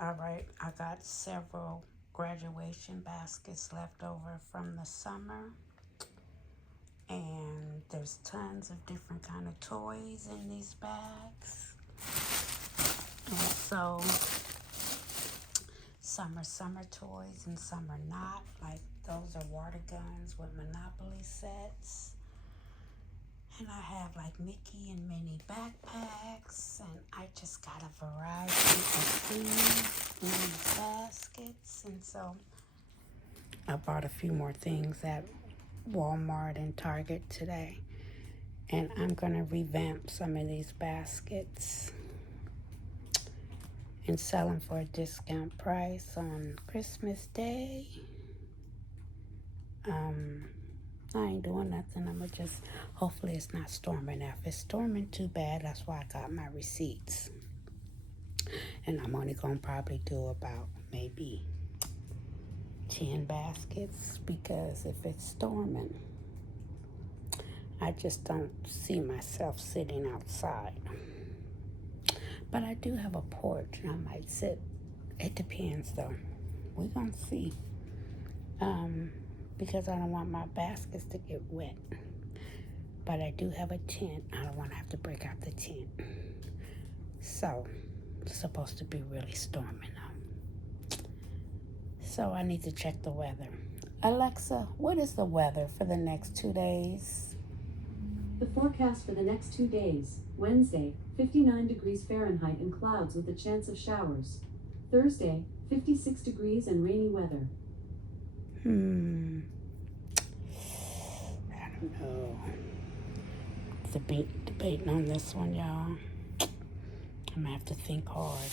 All right, I got several graduation baskets left over from the summer, and there's tons of different kind of toys in these bags. And so some are summer toys and some are not. Like those are water guns with Monopoly sets. And I have like Mickey and Minnie backpacks, and I just got a variety of things in these baskets. And so I bought a few more things at Walmart and Target today. And I'm going to revamp some of these baskets and sell them for a discount price on Christmas Day. I ain't doing nothing. I'm going to just, hopefully it's not storming. Now, if it's storming too bad, that's why I got my receipts. And I'm only going to probably do about maybe 10 baskets, because if it's storming, I just don't see myself sitting outside. But I do have a porch, and I might sit. It depends, though. We're going to see. Because I don't want my baskets to get wet. But I do have a tent. I don't want to have to break out the tent. So, it's supposed to be really storming now. So, I need to check the weather. Alexa, what is the weather for the next 2 days? The forecast for the next 2 days: Wednesday, 59 degrees Fahrenheit and clouds with a chance of showers. Thursday, 56 degrees and rainy weather. I don't know. Debating on this one, y'all. I'm gonna have to think hard.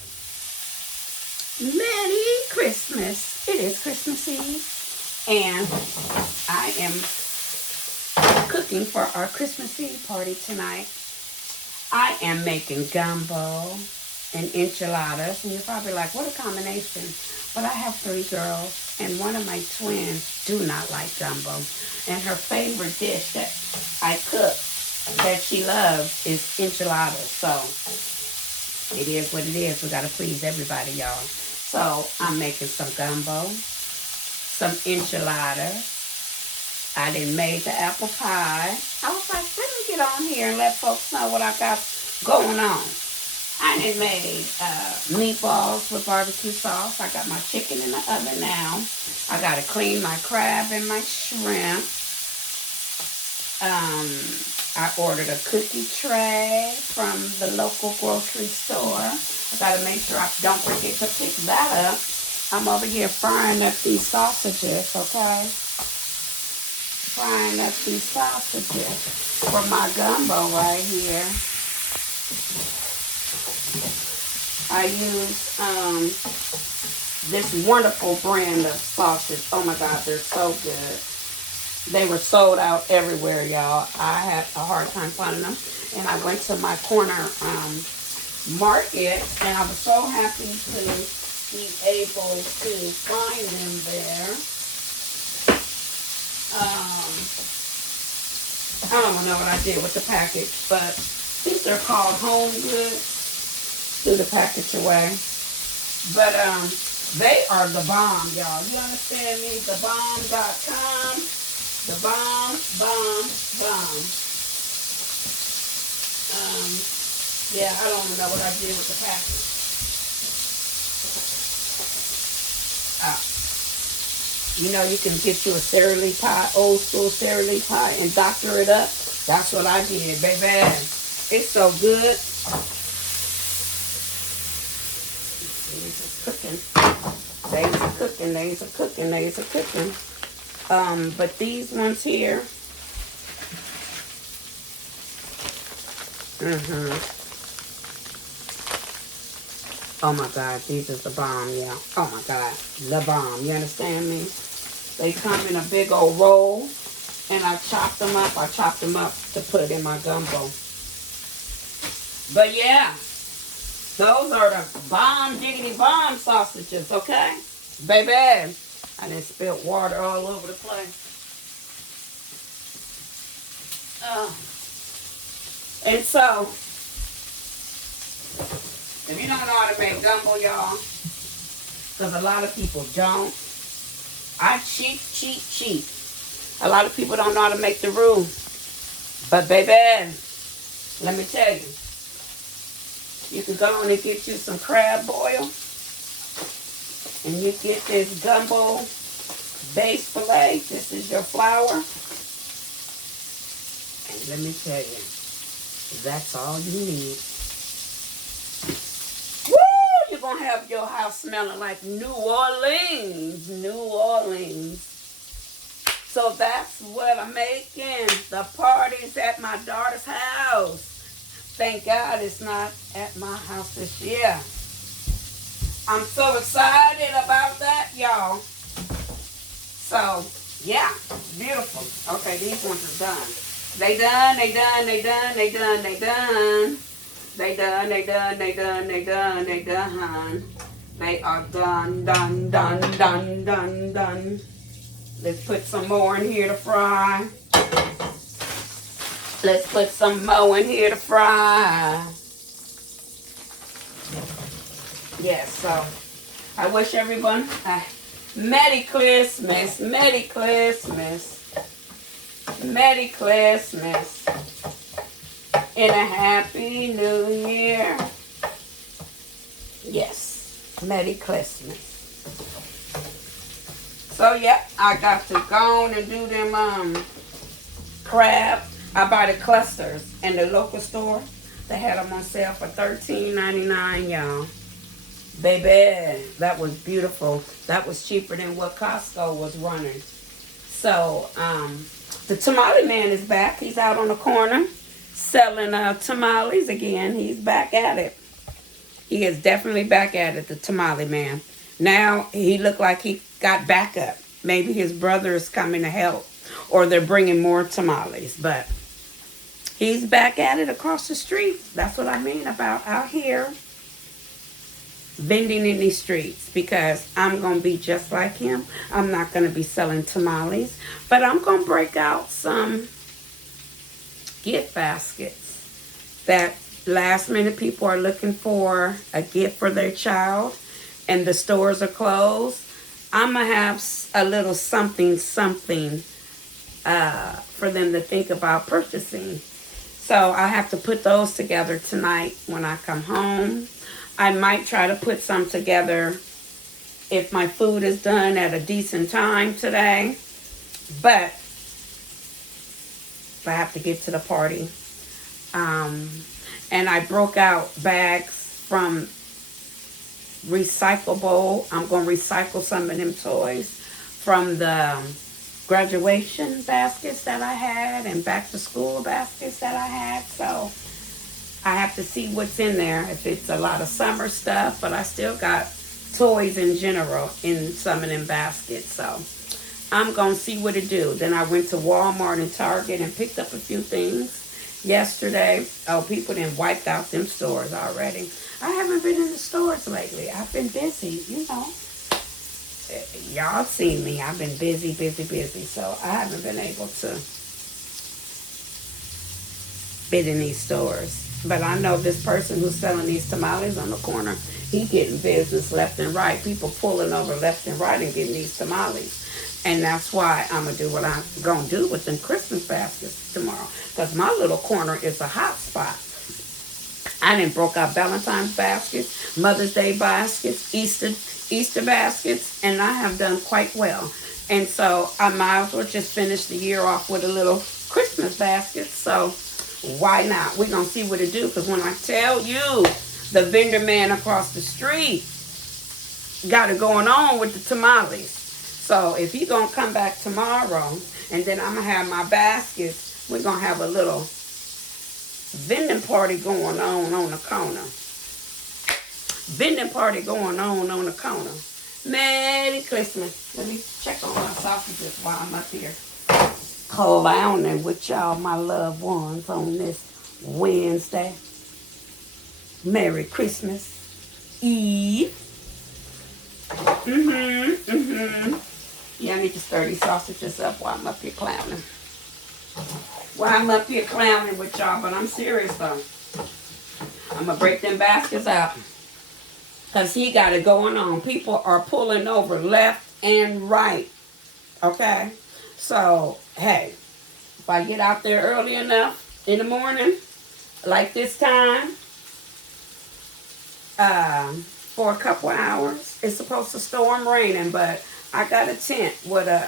Merry Christmas! It is Christmas Eve, and I am cooking for our Christmas Eve party tonight. I am making gumbo and enchiladas, and you're probably like, what a combination. But I have 3 girls, and one of my twins do not like gumbo. And her favorite dish that I cook that she loves is enchiladas. So it is what it is. We got to please everybody, y'all. So I'm making some gumbo, some enchiladas. I done made the apple pie. I was like, let me get on here and let folks know what I got going on. I done made meatballs with barbecue sauce. I got my chicken in the oven now. I got to clean my crab and my shrimp. I ordered a cookie tray from the local grocery store. I got to make sure I don't forget to pick that up. I'm over here frying up these sausages, okay? Frying up these sausages for my gumbo right here. I use this wonderful brand of sausage. Oh my God, they're so good. They were sold out everywhere, y'all. I had a hard time finding them. And I went to my corner market, and I was so happy to be able to find them there. I don't know what I did with the package, but I think they're called Home Goods. Threw the package away. But they are the bomb, y'all. You understand me? TheBomb.com. The bomb. Yeah, I don't know what I did with the package. You know, you can get you a Sara Lee pie, old school Sara Lee pie, and doctor it up. That's what I did, baby. It's so good. Days of cooking. But these ones here, oh my God, these is the bomb, yeah. Oh my God, the bomb, you understand me? They come in a big old roll, and I chopped them up. To put in my gumbo. But yeah, those are the bomb, diggity bomb sausages, okay? Baby, I done spilled water all over the place. And so, if you don't know how to make gumbo, y'all, because a lot of people don't. I cheat. A lot of people don't know how to make the roux. But baby, let me tell you, you can go on and get you some crab boil, and you get this gumbo base filet. This is your flour. And let me tell you, that's all you need. Woo! You're going to have your house smelling like New Orleans. New Orleans. So that's what I'm making. The party's at my daughter's house. Thank God it's not at my house this year. I'm so excited about that, y'all. So, yeah, beautiful. Okay, these ones are done. They done. They are done. Let's put some more in here to fry. Let's put some more in here to fry. Yes, so I wish everyone a Merry Christmas, Merry Christmas, Merry Christmas, and a Happy New Year. Yes, Merry Christmas. So, yep, I got to go on and do them crab. I buy the clusters in the local store. They had them on sale for $13.99, y'all. Baby, that was beautiful. That was cheaper than what Costco was running. So, the tamale man is back. He's out on the corner selling tamales again. He's back at it. He is definitely back at it, the tamale man. Now, he looked like he got back up. Maybe his brother is coming to help, or they're bringing more tamales. But he's back at it across the street. That's what I mean about out here vending in these streets, because I'm going to be just like him. I'm not going to be selling tamales, but I'm going to break out some gift baskets that last minute people are looking for a gift for their child and the stores are closed. I'm going to have a little something for them to think about purchasing. So I have to put those together tonight when I come home. I might try to put some together if my food is done at a decent time today. But I have to get to the party. And I broke out bags from recyclable. I'm going to recycle some of them toys from the graduation baskets that I had and back to school baskets that I had. So I have to see what's in there, if it's a lot of summer stuff, but I still got toys in general in some of them baskets. So I'm going to see what to do. Then I went to Walmart and Target and picked up a few things yesterday. Oh, people done wiped out them stores already. I haven't been in the stores lately. I've been busy, you know. Y'all seen me. I've been busy. So I haven't been able to bid in these stores. But I know this person who's selling these tamales on the corner, he getting business left and right. People pulling over left and right and getting these tamales. And that's why I'm going to do what I'm going to do with them Christmas baskets tomorrow. Because my little corner is a hot spot. I done broke out Valentine's baskets, Mother's Day baskets, Easter baskets, and I have done quite well. And so I might as well just finish the year off with a little Christmas basket. So why not? We're going to see what it do. Because when I tell you, the vendor man across the street got it going on with the tamales. So if he going to come back tomorrow, and then I'm going to have my baskets, we're going to have a little vending party going on the corner. Vending party going on the corner. Merry Christmas. Let me check on my sausages while I'm up here clowning with y'all, my loved ones, on this Wednesday. Merry Christmas Eve. Yeah, I need to stir these sausages up while I'm up here clowning. With y'all, but I'm serious though. I'm gonna break them baskets out. Because he got it going on. People are pulling over left and right. Okay? So, hey, if I get out there early enough in the morning, like this time, for a couple hours, it's supposed to storm raining, but I got a tent with a,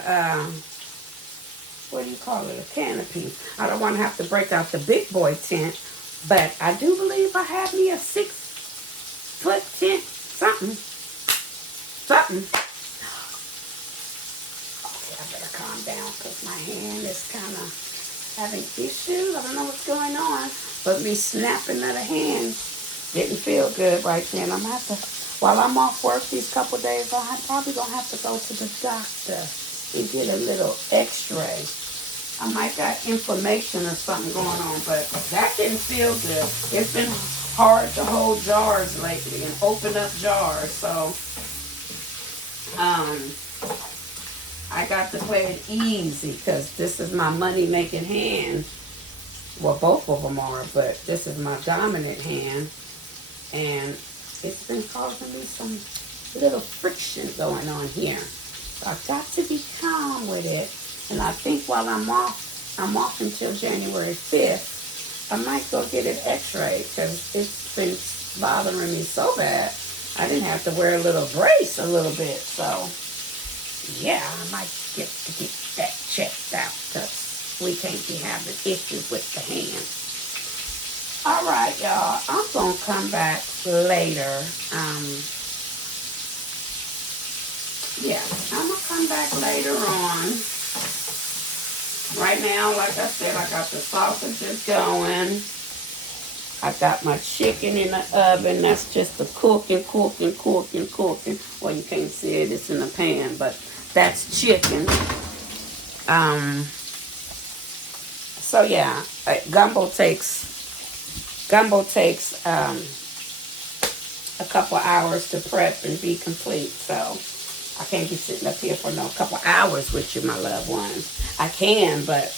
what do you call it, a canopy. I don't want to have to break out the big boy tent, but I do believe I have me a 6-foot tent, something. Okay, I better calm down because my hand is kind of having issues. I don't know what's going on, but me snapping of the hand didn't feel good right then. I'm gonna have to, while I'm off work these couple days, I'm probably gonna have to go to the doctor and get a little x-ray. I might got inflammation or something going on, but that didn't feel good. It's been hard to hold jars lately and open up jars, so I got to play it easy because this is my money-making hand. Well, both of them are, but this is my dominant hand, and it's been causing me some little friction going on here. So I've got to be calm with it, and I think while I'm off until January 5th, I might go get an x-ray because it's been bothering me so bad. I didn't have to wear a little brace a little bit, so yeah, I might get that checked out because we can't be having issues with the hand. All right, y'all. I'm going to come back later. Yeah, I'm going to come back later on. Right now, like I said, I got the sausages going. I got my chicken in the oven. That's just the cooking. Well, you can't see it. It's in the pan, but that's chicken. So yeah, gumbo takes a couple hours to prep and be complete. So I can't be sitting up here for no couple hours with you, my loved ones. I can, but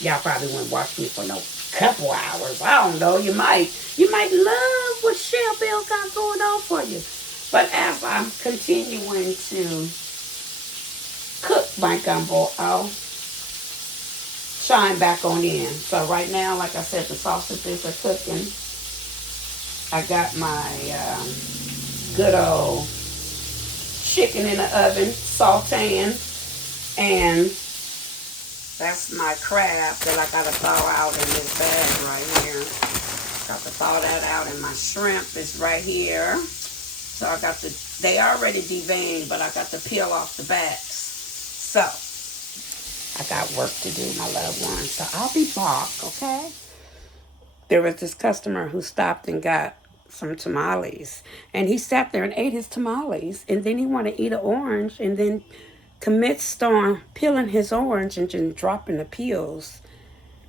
y'all probably wouldn't watch me for no couple hours. I don't know. You might love what Shell Bell got going on for you. But as I'm continuing to cook my gumbo, I'll chime back on in. So right now, like I said, the sausages are cooking. I got my good old chicken in the oven, sauteing, and that's my crab that I gotta thaw out in this bag right here. Got to thaw that out, and my shrimp is right here. So I got they already deveined, but I got to peel off the backs. So I got work to do, my loved ones. So I'll be back, okay? There was this customer who stopped and got some tamales. And he sat there and ate his tamales. And then he wanted to eat an orange. And then commits on peeling his orange and just dropping the peels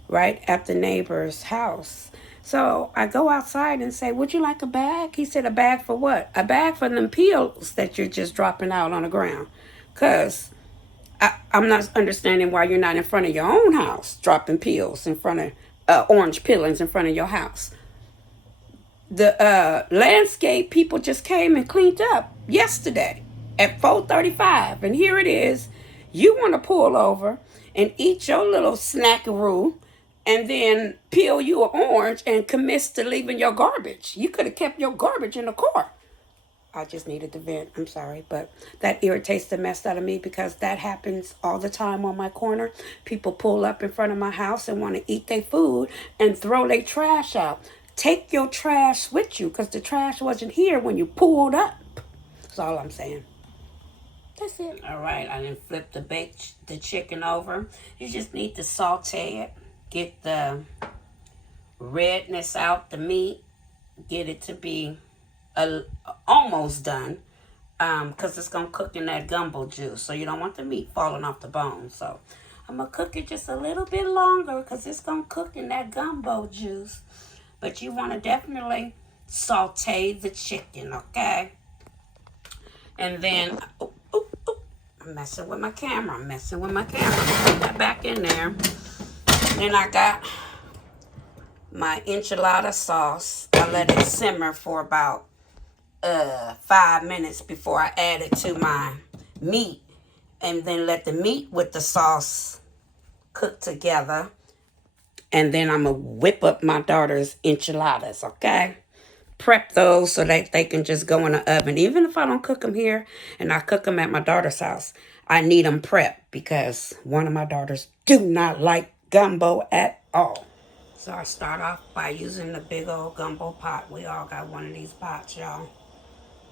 right at the neighbor's house. So I go outside and say, would you like a bag? He said, a bag for what? A bag for them peels that you're just dropping out on the ground. Because I'm not understanding why you're not in front of your own house dropping peels in front of orange peelings in front of your house. The landscape people just came and cleaned up yesterday at 4:35, and here it is. You want to pull over and eat your little snackaroo and then peel you an orange and commit to leaving your garbage. You could have kept your garbage in the car. I just needed to vent. I'm sorry, but that irritates the mess out of me because that happens all the time on my corner. People pull up in front of my house and want to eat their food and throw their trash out. Take your trash with you because the trash wasn't here when you pulled up. That's all I'm saying. That's it. All right, I didn't flip the chicken over. You just need to saute it. Get the redness out the meat. Get it to be almost done because it's going to cook in that gumbo juice. So you don't want the meat falling off the bone. So I'm going to cook it just a little bit longer because it's going to cook in that gumbo juice. But you want to definitely saute the chicken, okay? And then, I'm messing with my camera. Put that back in there. Then I got my enchilada sauce. I let it simmer for about 5 minutes before I add it to my meat, and then let the meat with the sauce cook together. And then I'm going to whip up my daughter's enchiladas, okay? Prep those so that they can just go in the oven. Even if I don't cook them here and I cook them at my daughter's house, I need them prepped because one of my daughters do not like gumbo at all. So I start off by using the big old gumbo pot. We all got one of these pots, y'all.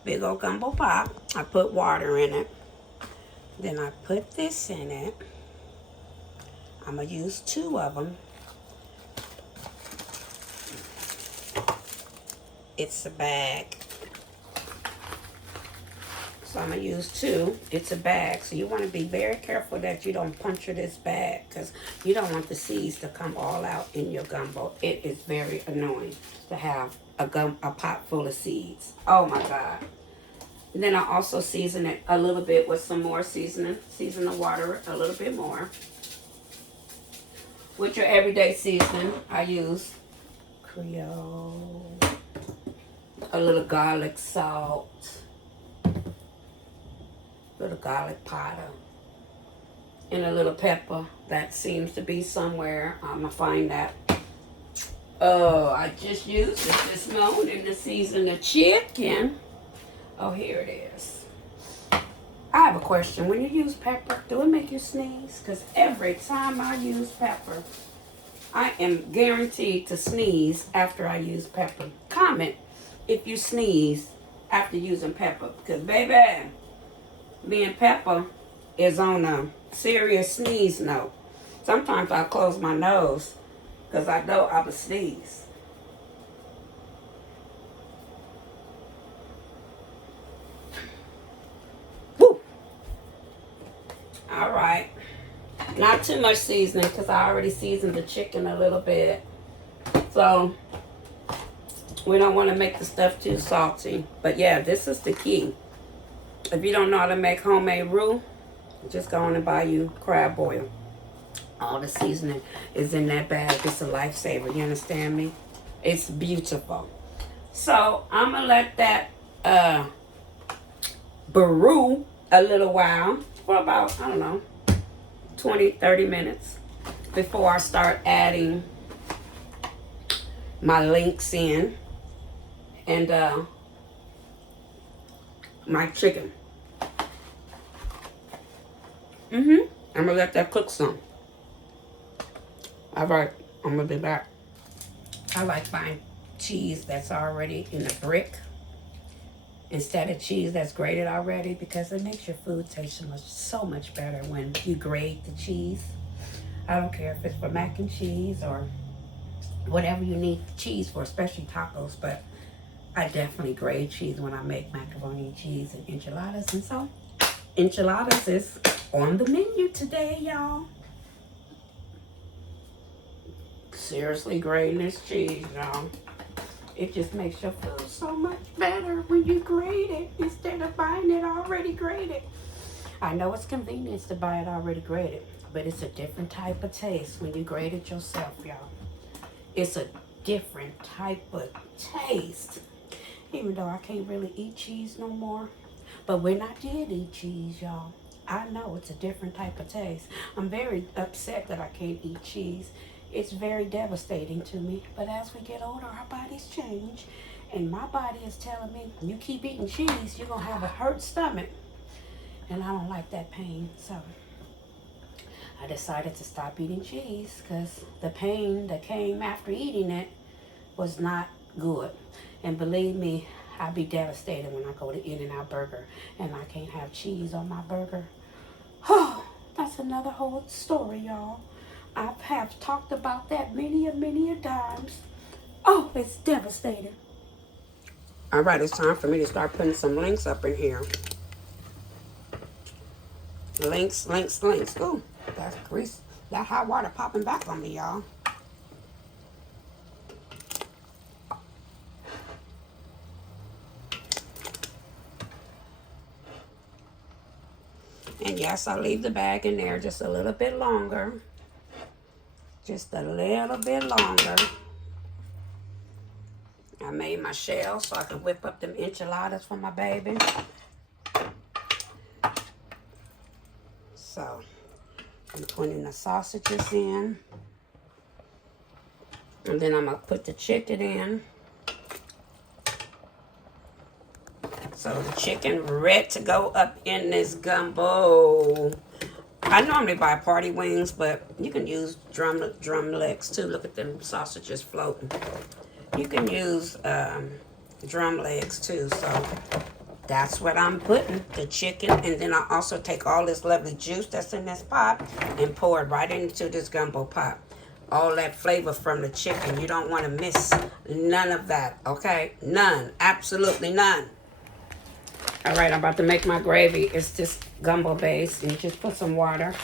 Big old gumbo pot. I put water in it. Then I put this in it. I'm going to use 2 of them. It's a bag. So I'm going to use 2. It's a bag. So you want to be very careful that you don't puncture this bag because you don't want the seeds to come all out in your gumbo. It is very annoying to have a pot full of seeds. Oh my God. And then I also season it a little bit with some more seasoning. Season the water a little bit more. With your everyday seasoning, I use Creole, a little garlic salt, little garlic powder, and a little pepper that seems to be somewhere. I'm gonna find that. Oh, I just used it this morning to season the chicken. Oh, here it is. I have a question. When you use pepper, do it make you sneeze? Because every time I use pepper, I am guaranteed to sneeze after I use pepper. Comment if you sneeze after using pepper. Because, baby, me and pepper is on a serious sneeze note. Sometimes I close my nose because I know I will sneeze. Woo! All right. Not too much seasoning because I already seasoned the chicken a little bit. So we don't want to make the stuff too salty. But yeah, this is the key. If you don't know how to make homemade roux, just go on and buy you crab oil. All the seasoning is in that bag. It's a lifesaver. You understand me? It's beautiful. So I'm going to let that brew a little while for about, I don't know, 20, 30 minutes before I start adding my links in and my chicken. I'm gonna let that cook some. All right, I'm gonna be back. I like buying cheese that's already in a brick instead of cheese that's grated already because it makes your food taste so much better when you grate the cheese. I don't care if it's for mac and cheese or whatever you need cheese for, especially tacos, but I definitely grate cheese when I make macaroni and cheese and enchiladas. And so enchiladas is on the menu today, y'all. Seriously, grating this cheese, y'all. It just makes your food so much better when you grate it instead of buying it already grated. I know it's convenience to buy it already grated, but it's a different type of taste when you grate it yourself, y'all. It's a different type of taste. Even though I can't really eat cheese no more. But when I did eat cheese, y'all, I know it's a different type of taste. I'm very upset that I can't eat cheese. It's very devastating to me. But as we get older, our bodies change. And my body is telling me, you keep eating cheese, you're going to have a hurt stomach. And I don't like that pain. So I decided to stop eating cheese because the pain that came after eating it was not good. And believe me, I'd be devastated when I go to In-N-Out Burger and I can't have cheese on my burger. Oh, that's another whole story, y'all. I have talked about that many a times. Oh, it's devastating. All right, it's time for me to start putting some links up in here. Links. Ooh, that's grease. That hot water popping back on me, y'all. And yes, I leave the bag in there just a little bit longer. Just a little bit longer. I made my shell so I can whip up them enchiladas for my baby. So I'm putting the sausages in. And then I'm going to put the chicken in. So the chicken ready to go up in this gumbo. I normally buy party wings, but you can use drum legs too. Look at them sausages floating. You can use drum legs too. So that's what I'm putting, the chicken. And then I also take all this lovely juice that's in this pot and pour it right into this gumbo pot. All that flavor from the chicken. You don't want to miss none of that, okay? None. Absolutely none. All right, I'm about to make my gravy. It's just gumbo base. And you just put some water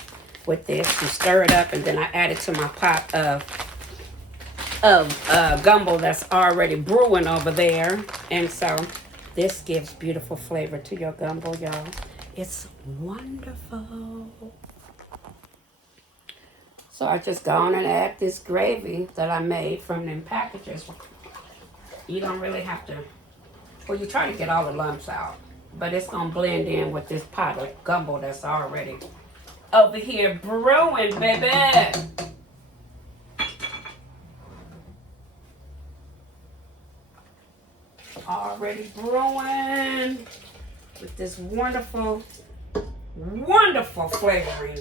with this and stir it up. And then I add it to my pot of gumbo that's already brewing over there. And so this gives beautiful flavor to your gumbo, y'all. It's wonderful. So I just go on and add this gravy that I made from them packages. You don't really have to, well, you try to get all the lumps out. But it's going to blend in with this pot of gumbo that's already over here brewing, baby. Already brewing with this wonderful, wonderful flavoring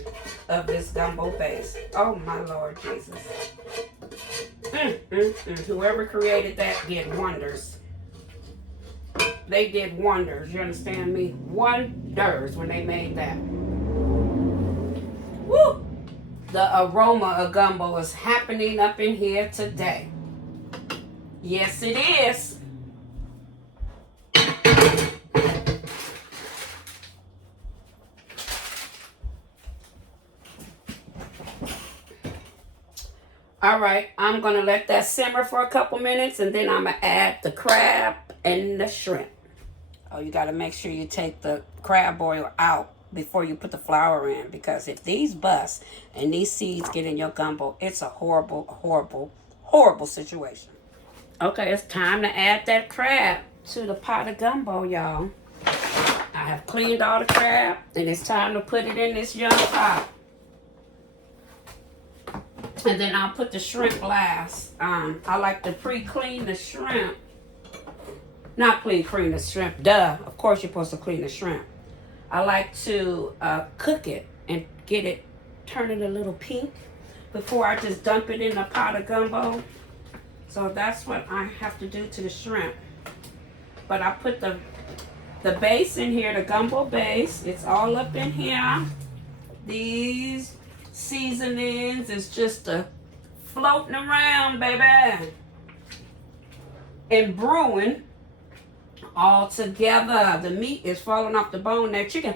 of this gumbo base. Oh, my Lord Jesus. Whoever created that did wonders. They did wonders. You understand me? Wonders when they made that. Woo! The aroma of gumbo is happening up in here today. Yes, it is. All right, I'm going to let that simmer for a couple minutes, and then I'm going to add the crab and the shrimp. Oh, you got to make sure you take the crab oil out before you put the flour in, because if these bust and these seeds get in your gumbo, it's a horrible, horrible, horrible situation. Okay, it's time to add that crab to the pot of gumbo, y'all. I have cleaned all the crab, and it's time to put it in this young pot. And then I'll put the shrimp last. I like to pre-clean the shrimp. Not clean the shrimp, duh. Of course you're supposed to clean the shrimp. I like to cook it and get it, turn it a little pink before I just dump it in a pot of gumbo. So that's what I have to do to the shrimp. But I put the base in here, the gumbo base. It's all up in here. These seasonings is just floating around, baby. And brewing all together. The meat is falling off the bone. That chicken.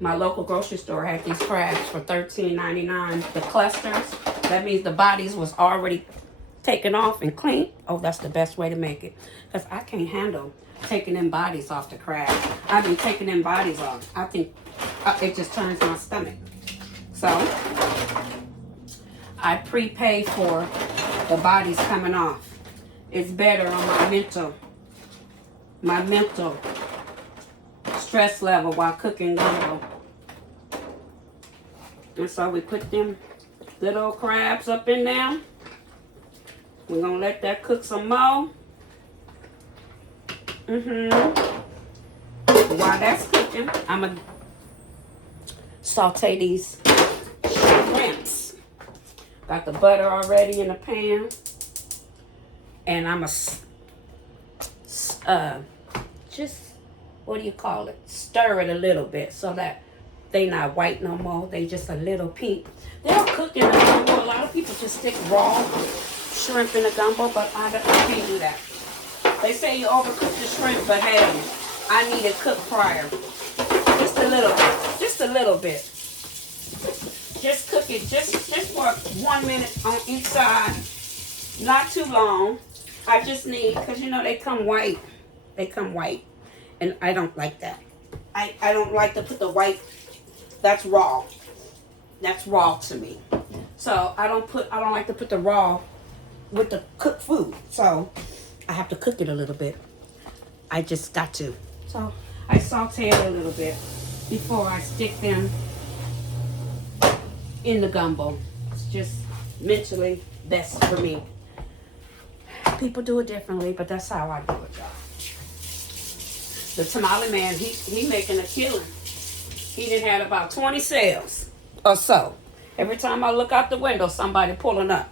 My local grocery store had these crabs for $13.99. The clusters. That means the bodies was already taken off and clean. Oh, that's the best way to make it. Because I can't handle taking them bodies off the crab. I've been taking them bodies off. I think it just turns my stomach. So I prepay for the bodies coming off. It's better on my mental stress level while cooking gumbo. And so we put them little crabs up in there. We're gonna let that cook some more. While that's cooking, I'm gonna saute these shrimps. Got the butter already in the pan. And I'm gonna just, what do you call it? Stir it a little bit so that they not white no more. They just a little pink. They'll cook in the gumbo. A lot of people just stick raw shrimp in the gumbo, but I can't do that. They say you overcook the shrimp, but hey, I need it cooked prior. Just a little bit. Just a little bit. Just cook it just for 1 minute on each side. Not too long. I just need, because you know they come white They come white. And I don't like that. I don't like to put the white. That's raw. That's raw to me. So I don't like to put the raw with the cooked food. So I have to cook it a little bit. I just got to. So I saute it a little bit before I stick them in the gumbo. It's just mentally best for me. People do it differently, but that's how I do it, y'all. The tamale man, he making a killing. He done had about 20 sales or so. Every time I look out the window, somebody pulling up,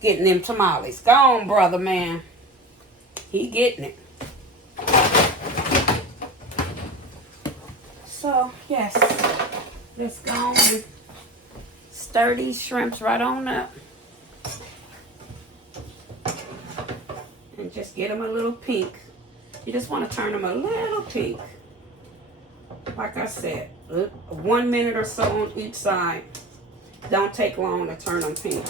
getting them tamales. Go on, brother man. He getting it. So, yes. Let's go on and stir these shrimps right on up. And just get them a little pink. You just want to turn them a little pink. Like I said, 1 minute or so on each side. Don't take long to turn them pink.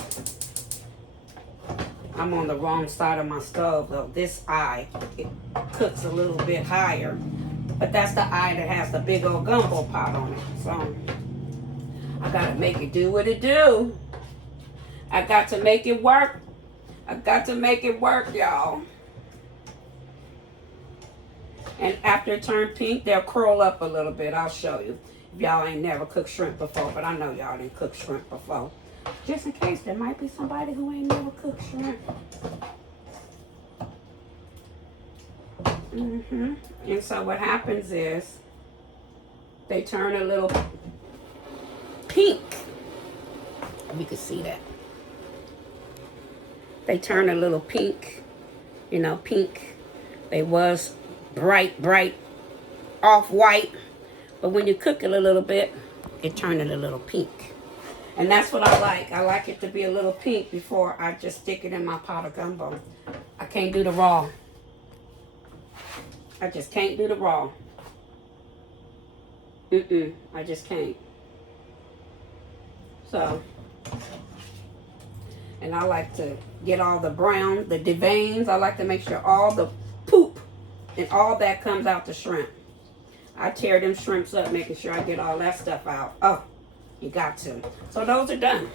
I'm on the wrong side of my stove though. This eye, it cooks a little bit higher. But that's the eye that has the big old gumbo pot on it. So I gotta make it do what it do. I got to make it work. I got to make it work, y'all. And after it turns pink, they'll curl up a little bit. I'll show you. If y'all ain't never cooked shrimp before, but I know y'all didn't cook shrimp before. Just in case there might be somebody who ain't never cooked shrimp. And so what happens is they turn a little pink. You can see that. They turn a little pink. You know, pink. They was bright off-white, but when you cook it a little bit, it turned it a little pink. And that's what I like. I like it to be a little pink before I just stick it in my pot of gumbo. I can't do the raw. I just can't do the raw. I just can't. So, and I like to get all the brown, the veins. I like to make sure all the poop and all that comes out the shrimp. I tear them shrimps up, making sure I get all that stuff out. Oh, you got to. So those are done.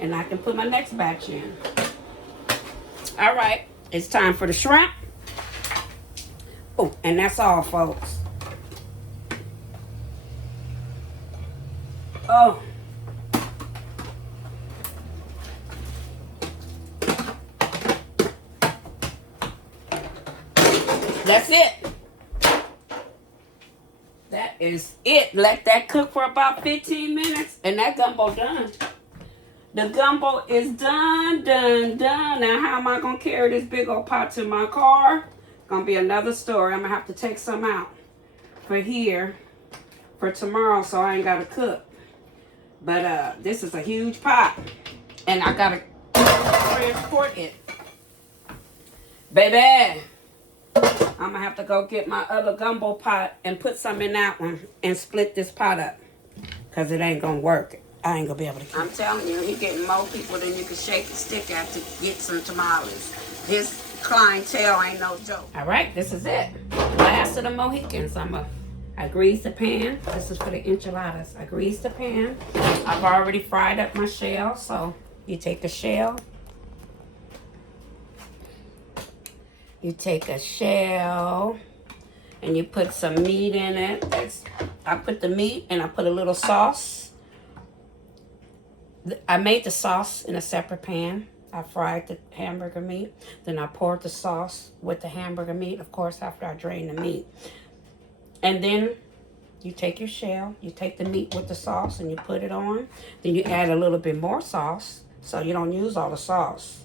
And I can put my next batch in. All right, it's time for the shrimp. Oh, and that's all, folks. Oh. That's it. That is it. Let that cook for about 15 minutes and that gumbo done. The gumbo is done. Now how am I going to carry this big old pot to my car? Gonna be another story. I'm going to have to take some out for here for tomorrow so I ain't got to cook. But this is a huge pot and I got to transport it. Baby. I'm going to have to go get my other gumbo pot and put some in that one and split this pot up. Because it ain't going to work. I ain't going to be able to keep it. I'm telling you, he getting more people than you can shake the stick at to get some tamales. His clientele ain't no joke. All right, this is it. Last of the Mohicans. I greased the pan. This is for the enchiladas. I greased the pan. I've already fried up my shell. So you take a shell. You take a shell and you put some meat in it. I put the meat and I put a little sauce. I made the sauce in a separate pan. I fried the hamburger meat. Then I poured the sauce with the hamburger meat, of course, after I drained the meat. And then you take your shell, you take the meat with the sauce and you put it on. Then you add a little bit more sauce so you don't use all the sauce.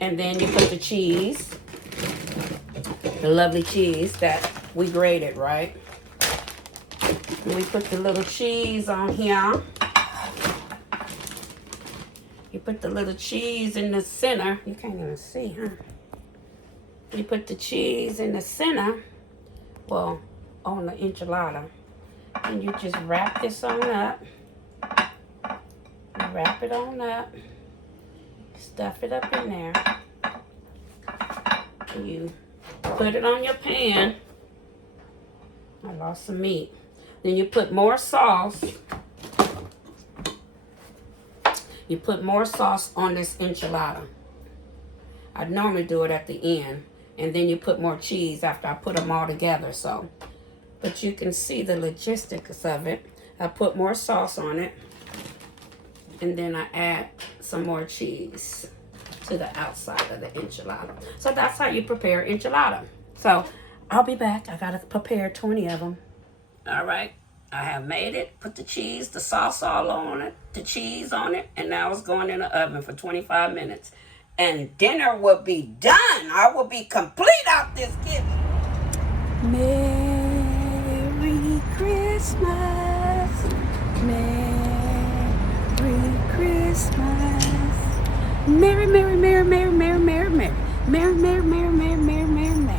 And then you put the cheese. The lovely cheese that we grated, right? And we put the little cheese on here. You put the little cheese in the center. You can't even see, huh? You put the cheese in the center. Well, on the enchilada. And you just wrap this on up. You wrap it on up. Stuff it up in there. You Put it on your pan. I lost some meat. Then you put more sauce. You put more sauce on this enchilada. I normally do it at the end. And then you put more cheese after I put them all together. So, but you can see the logistics of it. I put more sauce on it. And then I add some more cheese to the outside of the enchilada. So that's how you prepare enchilada. So I'll be back. I gotta prepare 20 of them. All right, I have made it. Put the cheese, the sauce all on it, the cheese on it, and now it's going in the oven for 25 minutes. And dinner will be done. I will be complete out this kitchen. Merry Christmas. Merry Christmas. Merry, merry, merry, merry, merry, merry, merry. Merry, merry, merry, merry, merry, merry, merry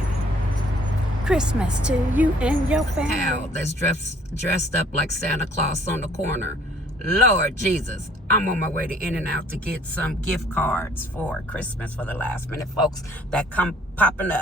Christmas to you and your family. Cow that's dressed up like Santa Claus on the corner. Lord Jesus, I'm on my way to In-N-Out to get some gift cards for Christmas for the last minute folks that come popping up.